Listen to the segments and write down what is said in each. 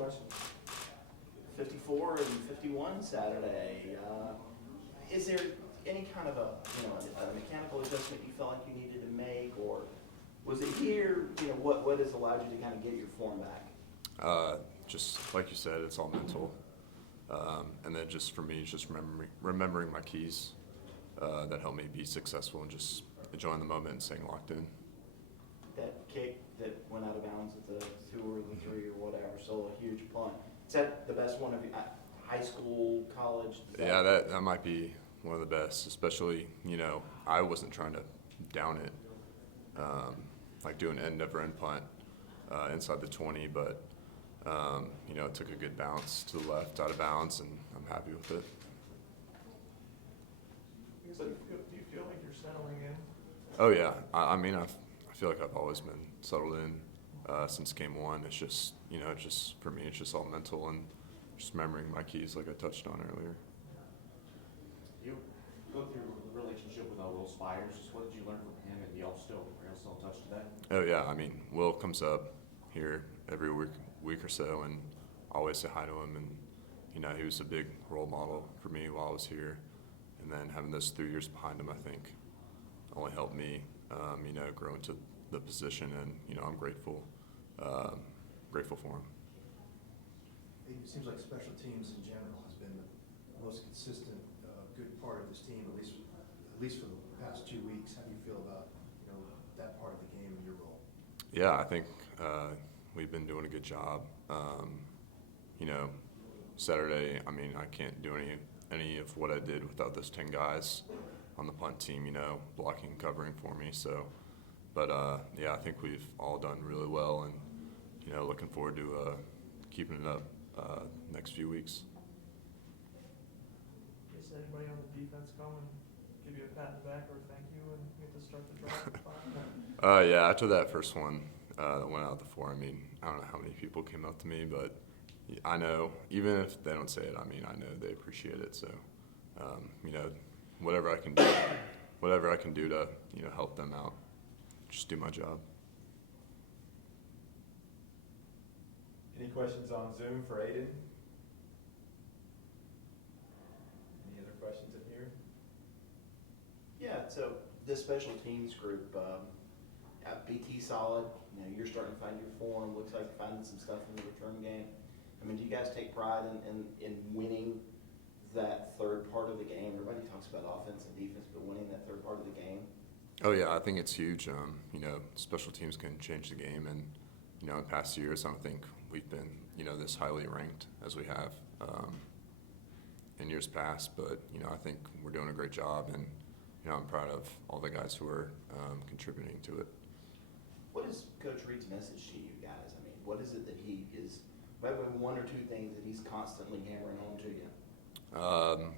questions? 54 and 51 Saturday. Is there any kind of a mechanical adjustment you felt like you needed to make, or was it here? What has allowed you to kind of get your form back? Just like you said, it's all mental. And then just for me, it's just remembering my keys that helped me be successful and just enjoying the moment and staying locked in. That kick that went out of bounds at the 2 or the 3 or whatever, so a huge punt. Is that the best one of you, high school, college? Yeah, that might be one of the best, especially, I wasn't trying to down it, like do an never-end punt inside the 20, but, it took a good bounce to the left out of bounds, and I'm happy with it. So do you feel like you're settling in? Oh, yeah. I feel like I've always been settled in since game one. It's just, for me, it's just all mental and just remembering my keys like I touched on earlier. You go through a relationship with Will Spiers. Just what did you learn from him, and y'all still in touch today? Oh, yeah. Will comes up here every week or so, and I always say hi to him. And, he was a big role model for me while I was here. And then having those 3 years behind him, I think, only helped me, grow into the position. And, I'm grateful for him. It seems like special teams in general has been the most consistent, good part of this team, at least for the past 2 weeks. How do you feel about that part of the game and your role? Yeah, I think we've been doing a good job. Saturday, I can't do any of what I did without those 10 guys on the punt team, blocking and covering for me. So, but I think we've all done really well, and looking forward to keeping it up next few weeks. Is anybody on the defense come and give you a pat in the back or a thank you and get to start the drive? Yeah, after that first one that went out the 4, I don't know how many people came up to me, but I know, even if they don't say it, I know they appreciate it. So, whatever I can do to, help them out, just do my job. Any questions on Zoom for Aidan? Any other questions in here? Yeah, so this special teams group, BT solid. You're starting to find your form. Looks like you're finding some stuff in the return game. Do you guys take pride in winning that third part of the game? Everybody talks about offense and defense, but winning that third part of the game? Oh, yeah, I think it's huge. Special teams can change the game, and, in past years, I don't think we've been, this highly ranked as we have in years past. But, I think we're doing a great job, and, I'm proud of all the guys who are contributing to it. What is Coach Reed's message to you guys? What is it that he is, maybe 1 or 2 things that he's constantly hammering on to you?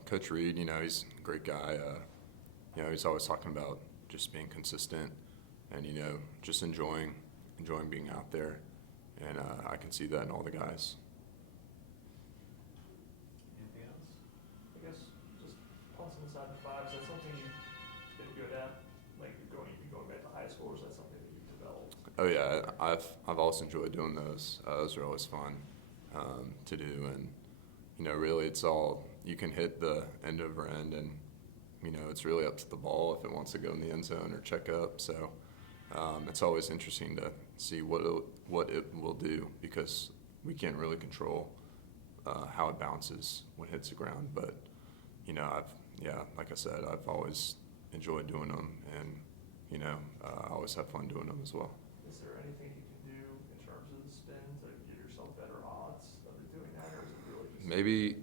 Coach Reed, he's a great guy. He's always talking about just being consistent and, just enjoying being out there. And I can see that in all the guys. Anything else? I guess just punts inside the 5. Is that something you've been good at? Like going back to high school, or is that something that you've developed? Oh, yeah, I've also enjoyed doing those. Those are always fun to do. And, really it's all, you can hit the end over end, and, it's really up to the ball if it wants to go in the end zone or check up. So it's always interesting to see what it will do, because we can't really control how it bounces when it hits the ground. But, like I said, I've always enjoyed doing them, and, I always have fun doing them as well. Is there anything you can do in terms of the spin to give yourself better odds of doing that, or is it really just... Maybe,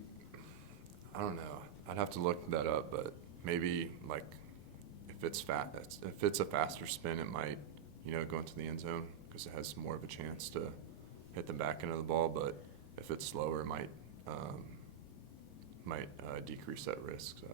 I don't know. I'd have to look that up, but maybe like if it's a faster spin, it might, go into the end zone because it has more of a chance to hit the back end of the ball. But if it's slower, it might decrease that risk. So.